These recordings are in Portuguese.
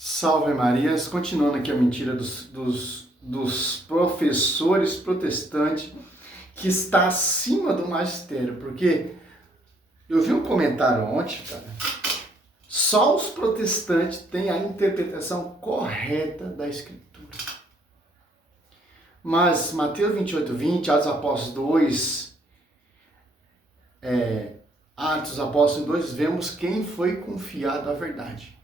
Salve Marias, continuando aqui a mentira dos professores protestantes que está acima do magistério, porque eu vi um comentário ontem, cara, só os protestantes têm a interpretação correta da Escritura. Mas Mateus 28:20, Atos dos Apóstolos 2, Atos dos Apóstolos 2, vemos quem foi confiado à verdade.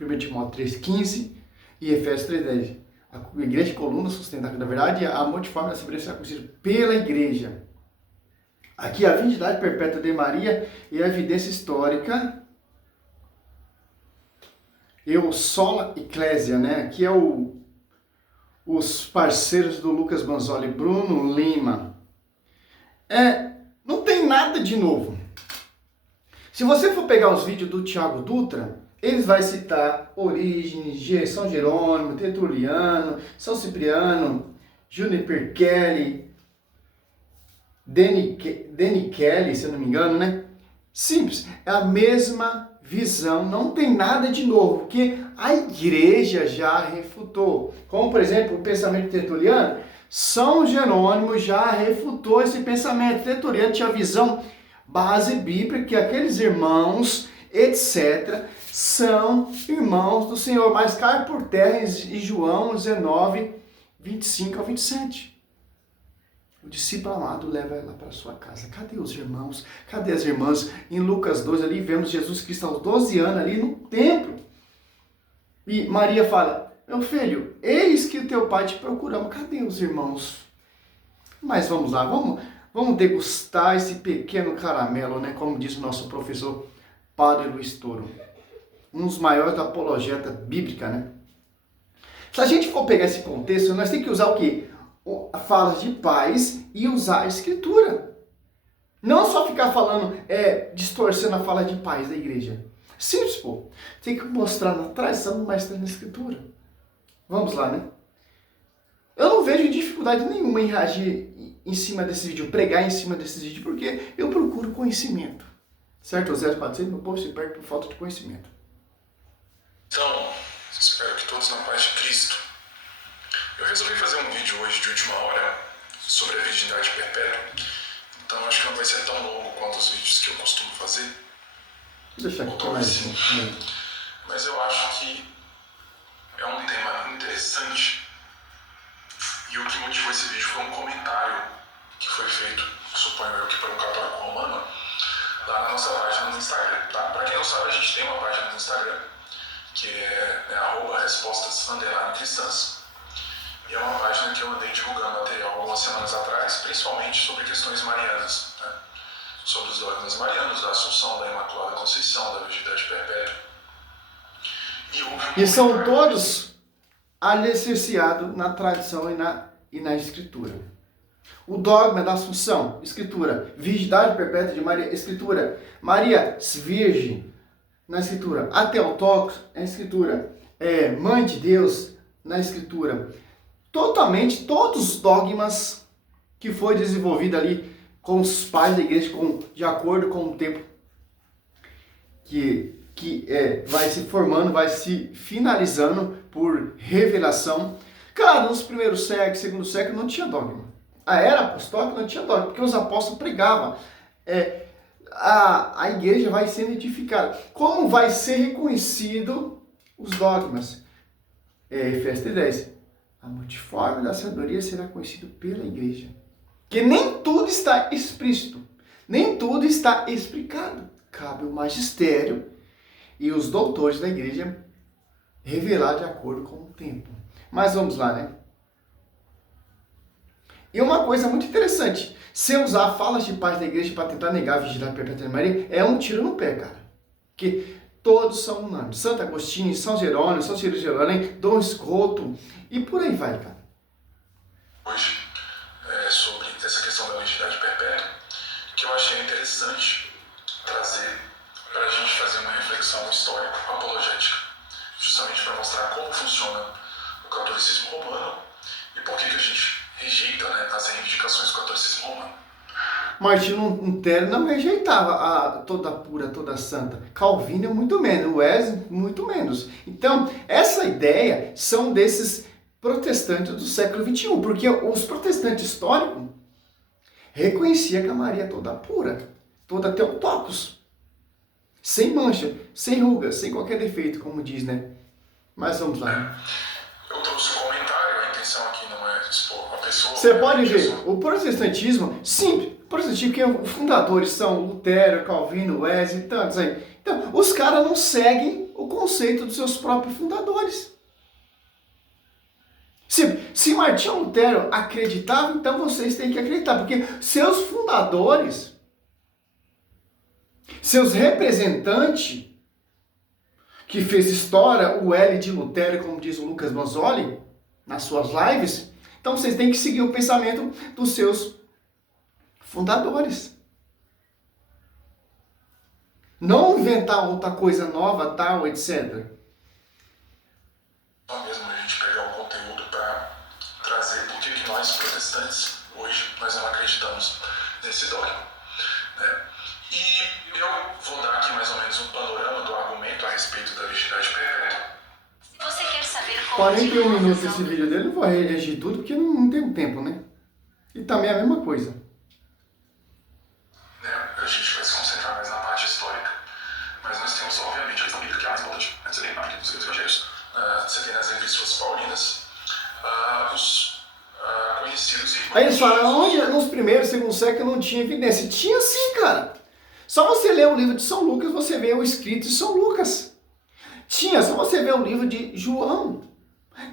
1 Timóteo 3,15 e Efésios 3,10. A igreja de coluna sustentada da verdade, a multiforme da sabedoria será conhecida pela igreja. Aqui a virgindade perpétua de Maria e a evidência histórica. Eu sola ecclesia, né? Aqui é os parceiros do Lucas Banzoli, Bruno Lima. Não tem nada de novo. Se você for pegar os vídeos do Tiago Dutra, eles vão citar Orígenes, São Jerônimo, Tertuliano, São Cipriano, Juniper Kelly, Danny Kelly, se eu não me engano, né? Simples, é a mesma visão, não tem nada de novo, porque a igreja já refutou. Como, por exemplo, o pensamento tertuliano, São Jerônimo já refutou esse pensamento. Tertuliano tinha a visão base bíblica que aqueles irmãos, etc., são irmãos do Senhor, mas cai por terra em João 19, 25 a 27. O discípulo amado leva ela para sua casa. Cadê os irmãos? Cadê as irmãs? Em Lucas 2 ali vemos Jesus Cristo aos 12 anos ali no templo. E Maria fala, meu filho, eis que o teu pai te procuramos. Cadê os irmãos? Mas vamos lá, vamos degustar esse pequeno caramelo, né? Como diz o nosso professor Padre Luiz Toro. Um dos maiores da apologeta bíblica, né? Se a gente for pegar esse contexto, nós temos que usar o quê? Falas de pais e usar a escritura. Não só ficar falando, distorcendo a fala de pais da igreja. Simples, pô. Tem que mostrar na tradição, mas na escritura. Vamos lá, né? Eu não vejo dificuldade nenhuma em reagir em cima desse vídeo, pregar em cima desse vídeo, porque eu procuro conhecimento. Certo? Osés 4:6, meu povo se perde por falta de conhecimento. Então, espero que todos na paz de Cristo. Eu resolvi fazer um vídeo hoje de última hora sobre a virgindade perpétua. Então acho que não vai ser tão longo quanto os vídeos que eu costumo fazer. Deixa aqui mais. Mas eu acho que é um tema interessante. E o que motivou esse vídeo foi um comentário que foi feito, suponho eu, que por um católico romano, lá na nossa página no Instagram. Tá? Para quem não sabe, a gente tem uma página no Instagram, que é @respostas_cristãs. E é uma página que eu andei divulgando material algumas semanas atrás, principalmente sobre questões marianas, né? Sobre os dogmas marianos, da Assunção, da Imaculada Conceição, da Virgindade Perpétua. E são todos alicerciados na tradição e na Escritura. O dogma da Assunção, Escritura. Virgindade Perpétua de Maria, Escritura. Maria Virgem, na Escritura. A Theotokos, na Escritura. Mãe de Deus, na Escritura. Totalmente, todos os dogmas que foi desenvolvido ali com os pais da igreja, de acordo com o tempo que vai se formando, vai se finalizando por revelação. Claro, nos primeiros séculos, segundo século, não tinha dogma. A era apostólica não tinha dogma, porque os apóstolos pregavam. A igreja vai sendo edificada. Como vai ser reconhecido os dogmas? Efésios 3:10. A multiforme da sabedoria será conhecida pela igreja. Que nem tudo está explícito, nem tudo está explicado. Cabe o magistério e os doutores da igreja revelar de acordo com o tempo. Mas vamos lá, né? E uma coisa muito interessante, se usar falas de pais da igreja para tentar negar a virgindade perpétua de Maria, é um tiro no pé, cara. Porque todos são unânimes. Santo Agostinho, São Jerônimo, São Ciro de Jerusalém, Dom Escoto e por aí vai, cara. Hoje, sobre essa questão da virgindade perpétua, que eu achei interessante trazer para a gente fazer uma reflexão histórica, apologética, justamente para mostrar como funciona o catolicismo romano e por que a gente rejeita, né, as reivindicações do catolicismo romano. Martinho Lutero não rejeitava a toda pura, toda santa. Calvino muito menos, Wesley muito menos. Então, essa ideia são desses protestantes do século XXI, porque os protestantes históricos reconheciam que a Maria é toda pura, toda Theotokos, sem mancha, sem ruga, sem qualquer defeito, como diz, né? Mas vamos lá. Eu trouxe um comentário, a intenção aqui não é expor a pessoa. Você pode ver, o protestantismo, sim, o protestantismo, que os fundadores são Lutero, Calvino, Wesley e tantos aí. Então, os caras não seguem o conceito dos seus próprios fundadores. Se Martinho Lutero acreditava, então vocês têm que acreditar, porque seus fundadores, seus representantes, que fez história, o L de Lutero, como diz o Lucas Mazzoli, nas suas lives, então vocês têm que seguir o pensamento dos seus fundadores. Não inventar outra coisa nova, tal, etc. Só mesmo a gente pegar o conteúdo para trazer por que nós, protestantes, hoje, nós não acreditamos nesse dogma. Né? E eu vou dar aqui mais ou menos um panorama do argumento a respeito da virgindade perpétua. Se você quer saber como 41 minutos esse vídeo dele, não vou reagir tudo, porque não tem tempo, né? E também é a mesma coisa. A gente vai se concentrar mais na parte histórica, mas nós temos, obviamente, a questão bíblica, que é a mais importante. Você tem na Bíblia dos Evangelhos, você tem nas epístolas paulinas, os conhecidos irmãos. Aí eles falam, onde nos primeiros, segundo século não tinha evidência. Tinha sim, cara. Só você ler o livro de São Lucas, você vê o escrito de São Lucas. Tinha, só você ver o livro de João.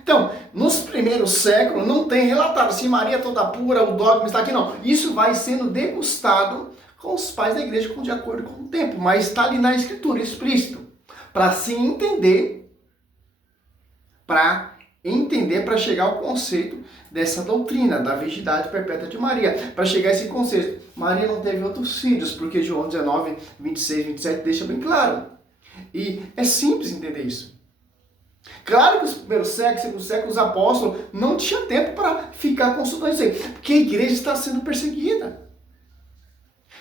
Então, nos primeiros séculos não tem relatado se Maria toda pura, o dogma está aqui, não. Isso vai sendo degustado com os pais da igreja, de acordo com o tempo, mas está ali na escritura, explícito, para se entender, para chegar ao conceito dessa doutrina da virgindade perpétua de Maria, para chegar a esse conceito. Maria não teve outros filhos, porque João 19, 26, 27 deixa bem claro. E é simples entender isso. Claro que os primeiros séculos, segundo século, os apóstolos não tinham tempo para ficar consultando isso aí, porque a igreja está sendo perseguida.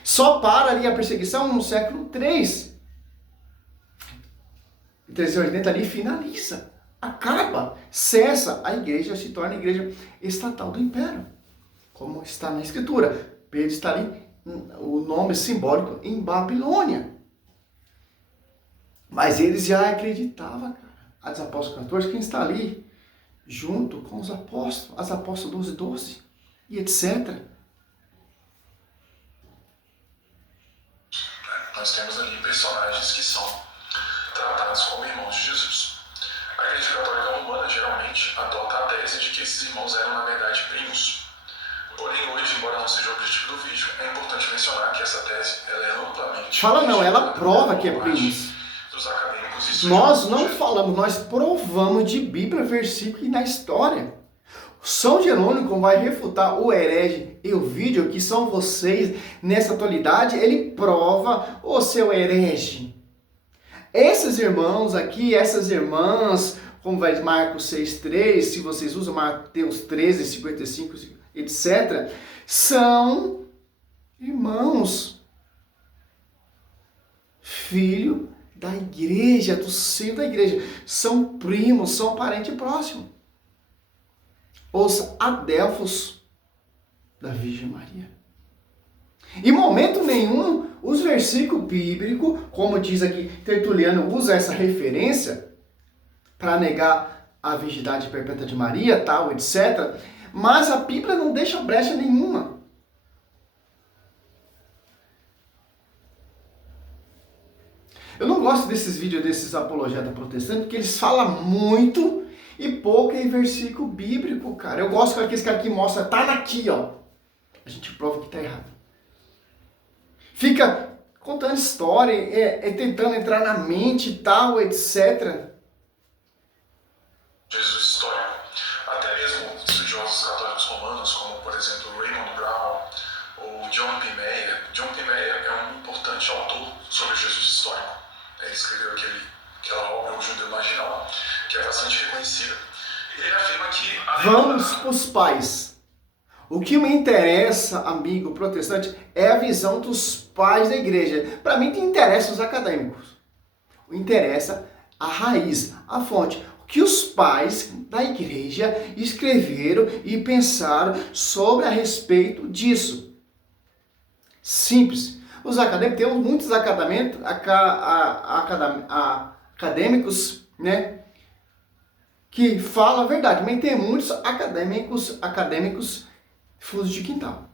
Só para ali a perseguição no século 3. 380 ali finaliza, acaba, cessa, a igreja se torna a igreja estatal do império, como está na escritura. Pedro está ali, o nome simbólico, em Babilônia. Mas eles já acreditavam, cara. Atos Apóstolos 14, quem está ali junto com os apóstolos, as apóstolos 12 e etc. Nós temos ali personagens que são tratados como irmãos de Jesus. A Igreja Católica Romana geralmente adota a tese de que esses irmãos eram, na verdade, primos. Porém, hoje, embora não seja o objetivo do vídeo, é importante mencionar que essa tese ela é amplamente... Fala não, ela prova que é primos. Dos acadêmicos e nós não falamos, nós provamos de Bíblia, versículo e na história. São Jerônimo vai refutar o herege e o vídeo que são vocês nessa atualidade, ele prova o seu herege. Esses irmãos aqui, essas irmãs, como vai Marcos 6,3, se vocês usam Mateus 13, 55, etc., são irmãos, filho da igreja, do seio da igreja. São primos, são parente próximo. Os adelfos da Virgem Maria. Em momento nenhum, os versículos bíblicos, como diz aqui, Tertuliano usa essa referência para negar a virgindade perpétua de Maria, tal, etc. Mas a Bíblia não deixa brecha nenhuma. Eu não gosto desses vídeos desses apologetas protestantes, porque eles falam muito e pouco em versículo bíblico, cara. Eu gosto que esse cara aqui mostra, tá aqui, ó. A gente prova que tá errado. Fica contando história, tentando entrar na mente e tal, etc. Jesus histórico. Até mesmo estudiosos católicos romanos, como por exemplo Raymond Brown ou John P. Meyer. John P. Meyer é um importante autor sobre Jesus histórico. Ele escreveu aquela obra, O Judeu Marginal, que é bastante reconhecida. Ele afirma que... Vamos para os pais. O que me interessa, amigo protestante, é a visão dos pais da igreja. Para mim, não interessa os acadêmicos. Interessa a raiz, a fonte. O que os pais da igreja escreveram e pensaram sobre a respeito disso. Simples. Os acadêmicos, temos muitos acadêmicos, né, que falam a verdade, mas tem muitos acadêmicos fundo de quintal.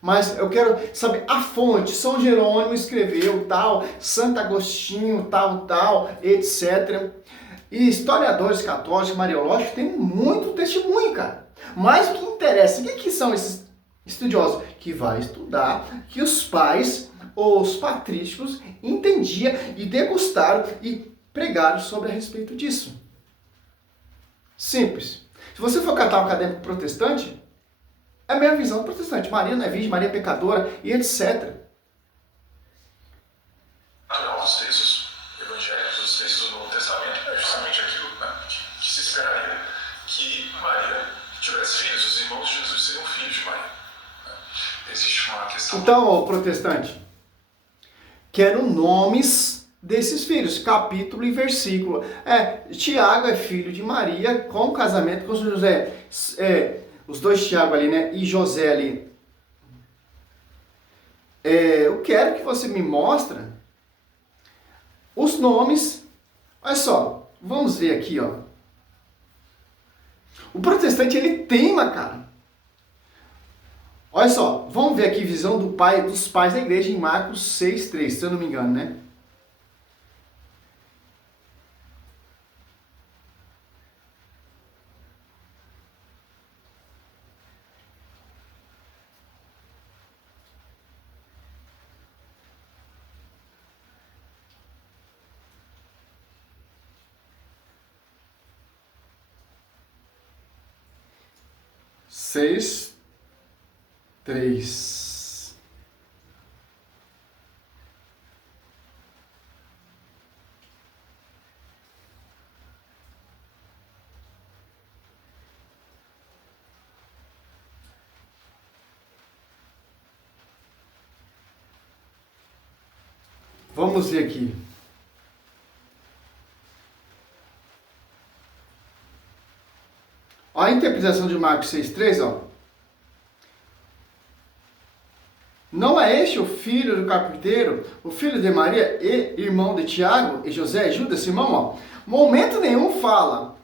Mas eu quero saber a fonte. São Jerônimo escreveu tal, Santo Agostinho, tal, etc. E historiadores católicos, mariológicos, tem muito testemunho, cara. Mas o que interessa, o que são esses estudiosos? Que vai estudar que os pais, ou os patrísticos, entendiam e degustaram e pregaram sobre a respeito disso. Simples. Se você for catar um acadêmico protestante, é a minha visão protestante. Maria não é virgem, Maria é pecadora e etc. Os textos evangélicos, os textos do Novo Testamento, é justamente aquilo, né, que se esperaria que Maria tivesse filhos, os irmãos de Jesus seriam filhos de Maria. Existe uma questão... Então, protestante, quero nomes desses filhos, capítulo e versículo. Tiago é filho de Maria com casamento com José. Os dois Tiago ali, né? E José ali. Eu quero que você me mostre os nomes. Olha só, vamos ver aqui, ó. O protestante, ele teima, cara. Olha só, vamos ver aqui a visão dos pais da igreja em Marcos 6:3, se eu não me engano, né? Seis, 3. Vamos ver aqui. A interpretação de Marcos 6,3, ó. Não é este o filho do carpinteiro, o filho de Maria e irmão de Tiago e José e Judas, irmão, ó. Momento nenhum fala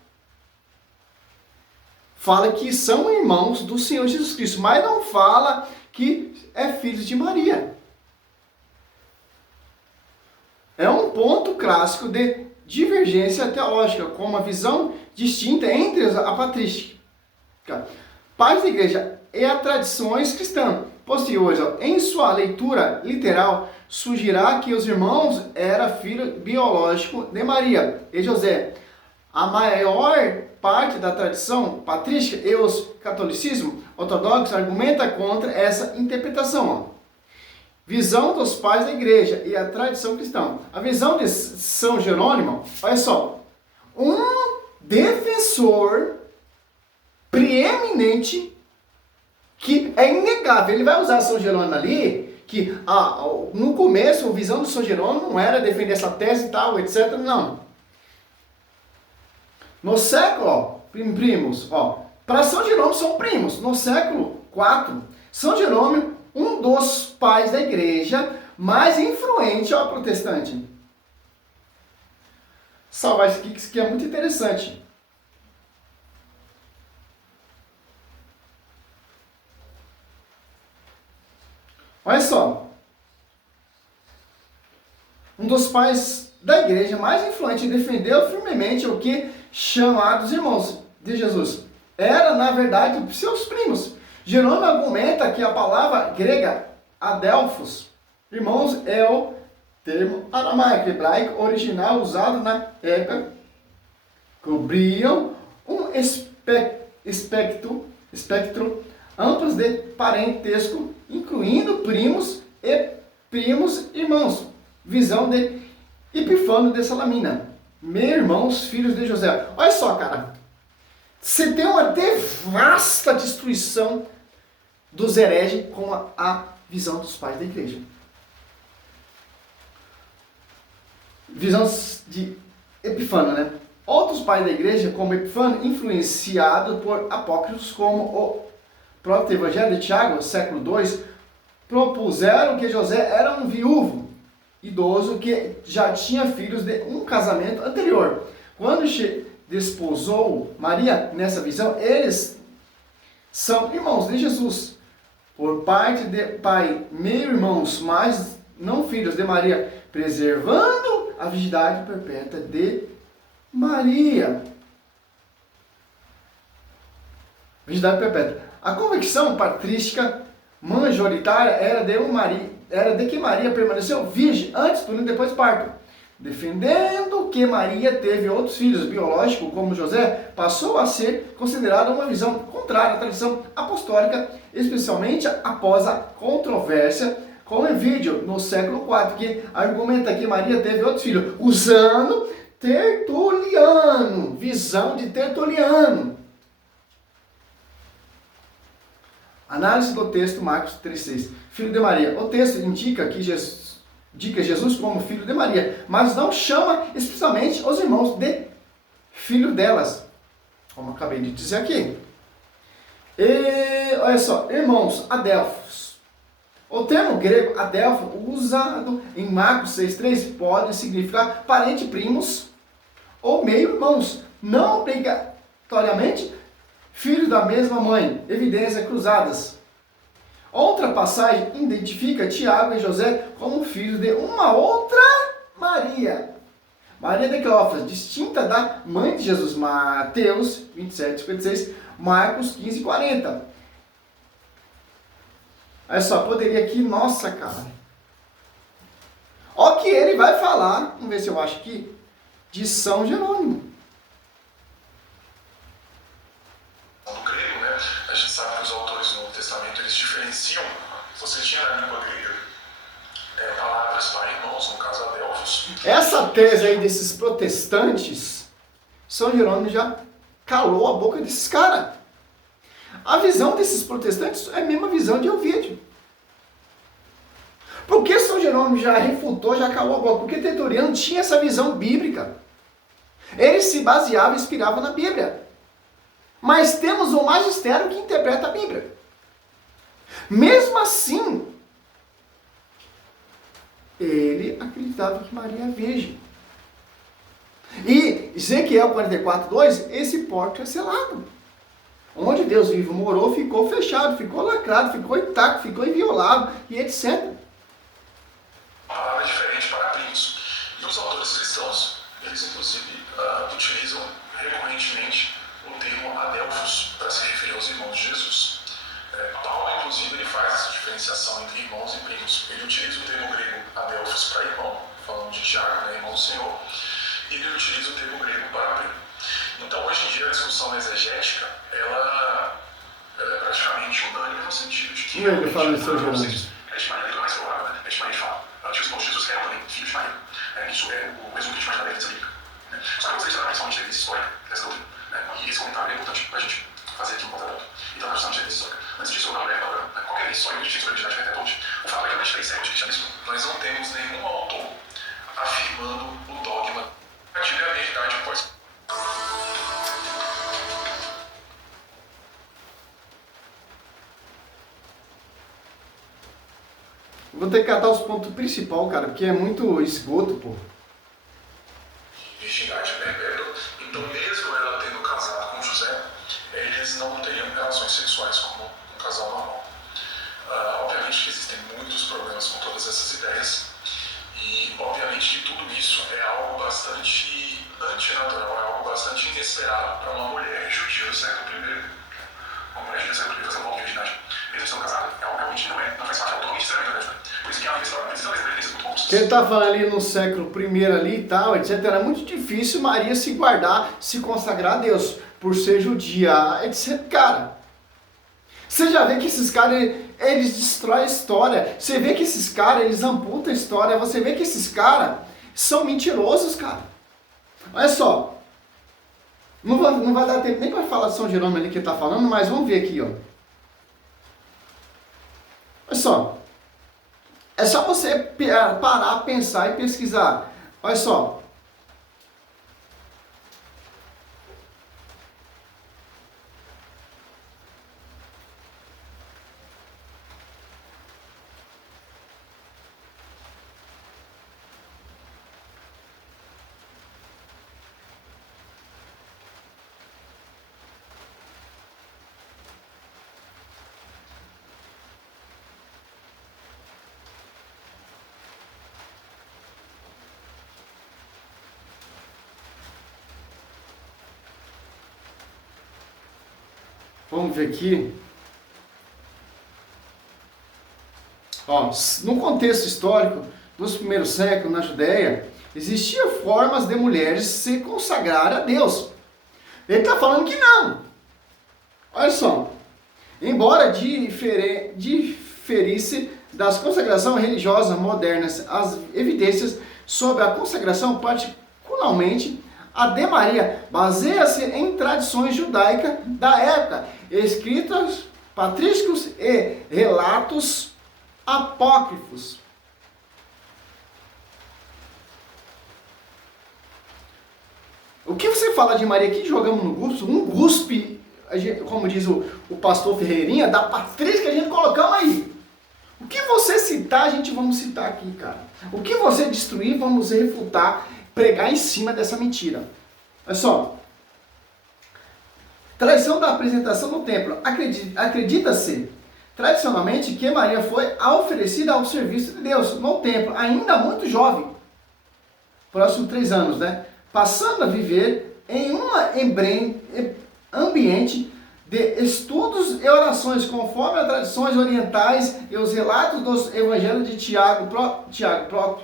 que são irmãos do Senhor Jesus Cristo, mas não fala que é filho de Maria. É um ponto clássico de divergência teológica, com uma visão distinta entre a patrística, pais da igreja e as tradições cristãs. Posteriores, em sua leitura literal, surgirá que os irmãos eram filho biológico de Maria e José. A maior parte da tradição patrística e os catolicismo ortodoxo argumenta contra essa interpretação. Ó. Visão dos pais da igreja e a tradição cristã. A visão de São Jerônimo, olha só, um defensor preeminente que é inegável. Ele vai usar São Jerônimo ali, que no começo a visão do São Jerônimo não era defender essa tese e tal, etc. Não. No século, primos, para São Jerônimo são primos. No século IV, São Jerônimo, um dos pais da igreja mais influente ao protestante. Salvar isso aqui é muito interessante. Olha só. Um dos pais da igreja mais influente defendeu firmemente o que chamados irmãos de Jesus. Era, na verdade, seus primos. Jerônimo argumenta que a palavra grega adelphos, irmãos, é o termo aramaico, hebraico original usado na época. Cobriam um espectro amplo de parentesco, incluindo primos e primos irmãos. Visão de Epifânio de Salamina. Meus irmãos, filhos de José. Olha só, cara. você tem uma devasta destruição dos hereges com a visão dos pais da igreja. Visão de Epifânio, né? Outros pais da igreja, como Epifânio, influenciado por apócrifos como o próprio Evangelho de Tiago, século II, propuseram que José era um viúvo idoso que já tinha filhos de um casamento anterior. Quando desposou Maria, nessa visão, eles são irmãos de Jesus, por parte de pai, meio-irmãos, mas não filhos de Maria, preservando a virgindade perpétua de Maria. Virgindade perpétua. A convicção patrística majoritária era de que Maria permaneceu virgem antes, durante e depois do parto. Defendendo que Maria teve outros filhos biológicos, como José, passou a ser considerada uma visão contrária à tradição apostólica, especialmente após a controvérsia com Ovídio, no século IV, que argumenta que Maria teve outros filhos, usando Tertuliano, visão de Tertuliano. Análise do texto, Marcos 3,6. Filho de Maria. O texto indica Jesus como filho de Maria, mas não chama explicitamente os irmãos de filho delas, como acabei de dizer aqui. E, olha só, irmãos, adelfos. O termo grego adelfo, usado em Marcos 6,3, pode significar parente primos ou meio-irmãos, não obrigatoriamente filhos da mesma mãe, evidências cruzadas. Outra passagem identifica Tiago e José como filhos de uma outra Maria. Maria de Cleófas, distinta da mãe de Jesus. Mateus 27,56, Marcos 15,40. Olha só, poderia aqui, nossa cara. Olha o que ele vai falar, vamos ver se eu acho aqui, de São Jerônimo. A gente sabe que os autores do Novo Testamento, eles diferenciam, você tinha na língua grega palavras para irmãos, no caso adelfos. Essa tese aí desses protestantes, São Jerônimo já calou a boca desses caras. A visão desses protestantes é a mesma visão de Ovídio. Por que São Jerônimo já refutou, já calou a boca? Porque Tertuliano tinha essa visão bíblica. Ele se baseava e inspirava na Bíblia. Mas temos o magistério que interpreta a Bíblia. Mesmo assim, ele acreditava que Maria é virgem. E Ezequiel 44:2, esse pórtico é selado. Onde Deus vivo morou, ficou fechado, ficou lacrado, ficou intacto, ficou inviolado e etc. Palavra diferente para primos. E os autores cristãos, eles inclusive utilizam recorrentemente o termo adelfos para se referir aos irmãos de Jesus. Paulo, inclusive, ele faz essa diferenciação entre irmãos e primos. Ele utiliza o termo grego adelfos para irmão, falando de Tiago, irmão do Senhor, e ele utiliza o termo grego para primo. Então, hoje em dia, a discussão exegética, ela é praticamente unânime no sentido de que... Ele fala em São Jerônimo. É de Maria, mais provável, né? É de Maria fala. Que os irmãos de Jesus eram também filhos de Maria. Isso é o resumo que a gente mais da evidência bíblica. Só que vocês trabalham principalmente da evidência histórica dessa doutrina. E esse comentário é importante para a gente fazer aqui um contraponto. Então, nós estamos de evidência histórica. Antes disso, eu não lembro agora, qualquer evidência histórica que a gente tem sobre a identidade verdadeira. O fato é que durante 3 séculos de cristianismo, nós não temos nenhum autor afirmando o dogma de a verdade após. Vou ter que catar os pontos principais, cara, porque é muito esgoto, pô. Virgindade perpétua. Então, mesmo ela tendo casado com José, eles não teriam relações sexuais como um casal normal. Obviamente que existem muitos problemas com todas essas ideias. E, obviamente, que tudo isso é algo bastante antinatural, é algo bastante inesperado para uma mulher judia do século I. Uma mulher judia do século I fazer um pouco de virgindade. Mesmo estando casada, é algo realmente não faz parte totalmente extremamente verdade. Por isso que é uma questão muito bom. Quem tá falando ali no século I ali e tal, etc., era muito difícil Maria se guardar, se consagrar a Deus, por ser judia, etc., cara. Você já vê que esses caras, eles destroem a história. Você vê que esses caras, eles amputam a história. Você vê que esses caras são mentirosos, cara. Olha só. Não vai dar tempo nem para falar de São Jerônimo ali que ele está falando, mas vamos ver aqui, ó. Olha só. É só você parar, pensar e pesquisar. Olha só. Vamos ver aqui. Ó, no contexto histórico dos primeiros séculos na Judéia, existiam formas de mulheres se consagrarem a Deus. Ele está falando que não. Olha só. Embora diferisse das consagrações religiosas modernas, as evidências sobre a consagração, particularmente a de Maria, baseia-se em tradições judaicas da época, escritos patrísticos e relatos apócrifos. O que você fala de Maria aqui, jogamos no guspe, um guspe, como diz o pastor Ferreirinha, da patrícia que a gente colocamos aí. O que você citar, a gente vamos citar aqui, cara. O que você destruir, vamos refutar, pregar em cima dessa mentira. Olha só. Tradição da apresentação no templo. Acredita-se tradicionalmente que Maria foi oferecida ao serviço de Deus no templo, ainda muito jovem, próximo 3 anos, né? Passando a viver em um ambiente de estudos e orações, conforme as tradições orientais e os relatos dos evangelhos de Tiago,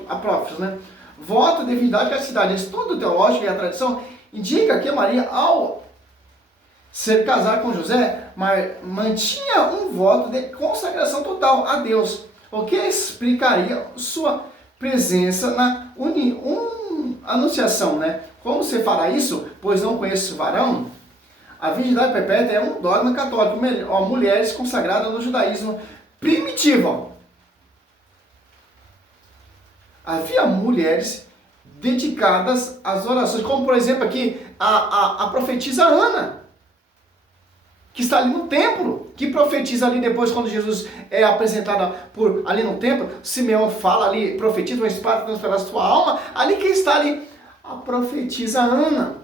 apócrifos, né? Voto de divindade e castidade. Estudo teológico e a tradição indica que Maria, ao ser casada com José, mantinha um voto de consagração total a Deus, o que explicaria sua presença na anunciação, né? Como você fará isso? Pois não conheço varão? A virgindade perpétua é um dogma católico. Mulheres consagradas no judaísmo primitivo. Havia mulheres dedicadas às orações, como por exemplo aqui a profetisa Ana, que está ali no templo, que profetiza ali depois quando Jesus é apresentado ali no templo. Simeão fala ali, profetiza, uma espada transferirá a sua alma. Ali quem está ali? A profetisa Ana.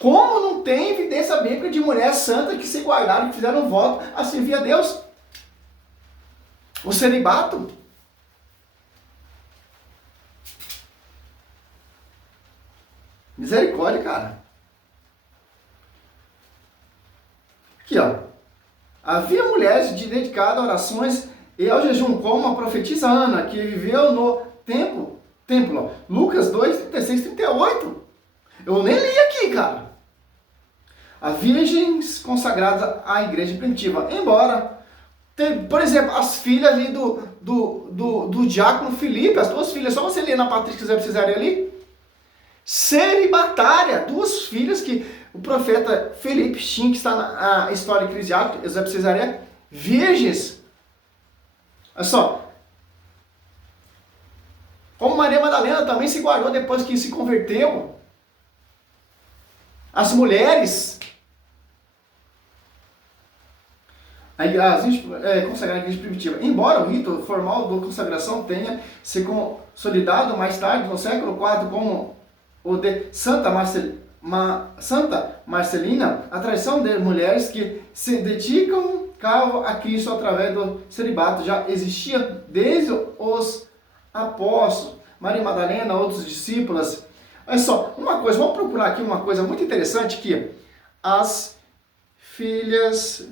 Como não tem evidência bíblica de mulheres santas que se guardaram, que fizeram um voto a servir a Deus? O celibato. Misericórdia, cara. Aqui, ó. Havia mulheres dedicadas a orações e ao jejum, como a profetisa Ana, que viveu no templo, ó. Lucas 2, 36, 38. Eu nem li aqui, cara. As virgens consagradas à igreja primitiva. Embora, por exemplo, as filhas ali do diácono Filipe, as 2 filhas, só você ler na Patrícia que você precisaria ali. Celibatária, 2 filhas que o profeta Filipe tinha, que está na história eclesiástica, Eusébio de Cesareia, virgens. Olha só. Como Maria Madalena também se guardou depois que se converteu. As mulheres. As consagradas à igreja primitiva. Embora o rito formal da consagração tenha se consolidado mais tarde, no século IV, como o de Santa Marcelina, a tradição de mulheres que se dedicam a Cristo através do celibato já existia desde os apóstolos. Maria Madalena, outros discípulos. Olha só, uma coisa, vamos procurar aqui uma coisa muito interessante que as filhas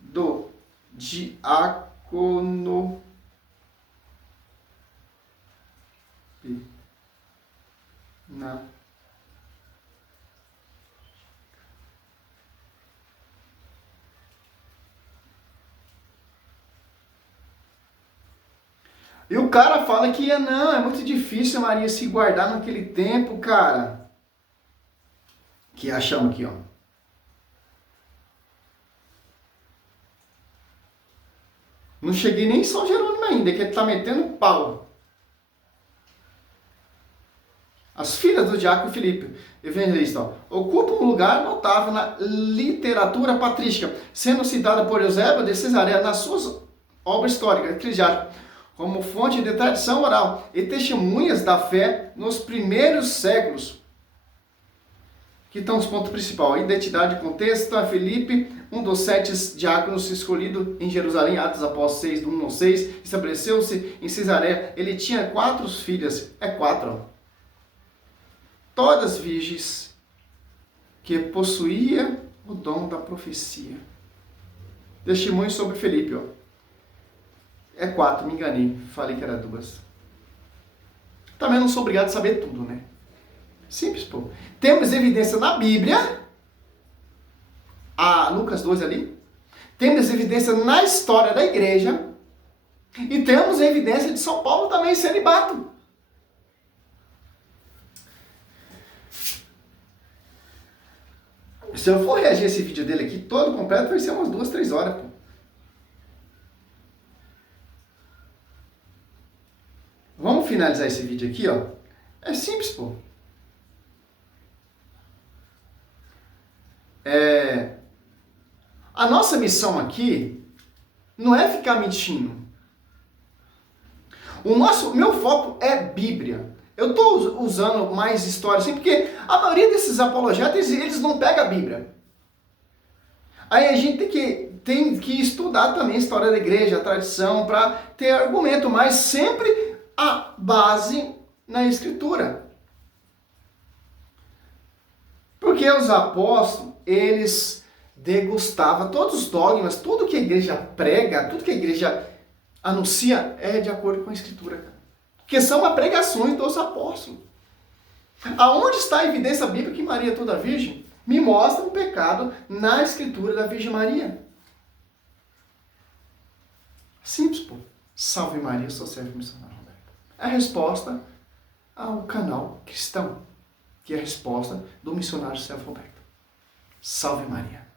do diácono E o cara fala que não, é muito difícil a Maria se guardar naquele tempo, cara. que achamos aqui, ó. Não cheguei nem em São Jerônimo ainda, que ele está metendo pau. As filhas do diácono Filipe, evangelista, ó, ocupam um lugar notável na literatura patrística, sendo citada por Eusébio de Cesareia nas suas obras históricas, eclesiásticas, como fonte de tradição oral e testemunhas da fé nos primeiros séculos. Aqui estão os pontos principais. Identidade e contexto. Filipe, um dos 7 diáconos escolhido em Jerusalém, Atos Apóstolos 6, do 1 ao 6, estabeleceu-se em Cesareia. Ele tinha 4 filhas, 4, ó. Todas virgens, que possuía o dom da profecia. Testemunho sobre Filipe, ó. 4, me enganei, falei que era 2. Também não sou obrigado a saber tudo, né? Simples, pô. Temos evidência na Bíblia, Lucas 2 ali. Temos evidência na história da igreja. E temos evidência de São Paulo também, celibato. Se eu for reagir a esse vídeo dele aqui, todo completo, vai ser umas 2, 3 horas, pô. Vamos finalizar esse vídeo aqui, ó. É simples, pô. A nossa missão aqui não é ficar mentindo. Meu foco é Bíblia. Eu estou usando mais história assim, porque a maioria desses apologetas, eles não pegam a Bíblia. Aí a gente tem que estudar também a história da igreja, a tradição, para ter argumento, mas sempre a base na Escritura. Porque os apóstolos, eles degustavam todos os dogmas, tudo que a igreja prega, tudo que a igreja anuncia é de acordo com a Escritura, cara. Que são as pregações dos apóstolos. Aonde está a evidência bíblica que Maria é toda virgem? Me mostra o pecado na Escritura da Virgem Maria. Simples, pô. Salve Maria, sou servo missionário Roberto. É a resposta ao canal cristão, que é a resposta do missionário servo Roberto. Salve Maria.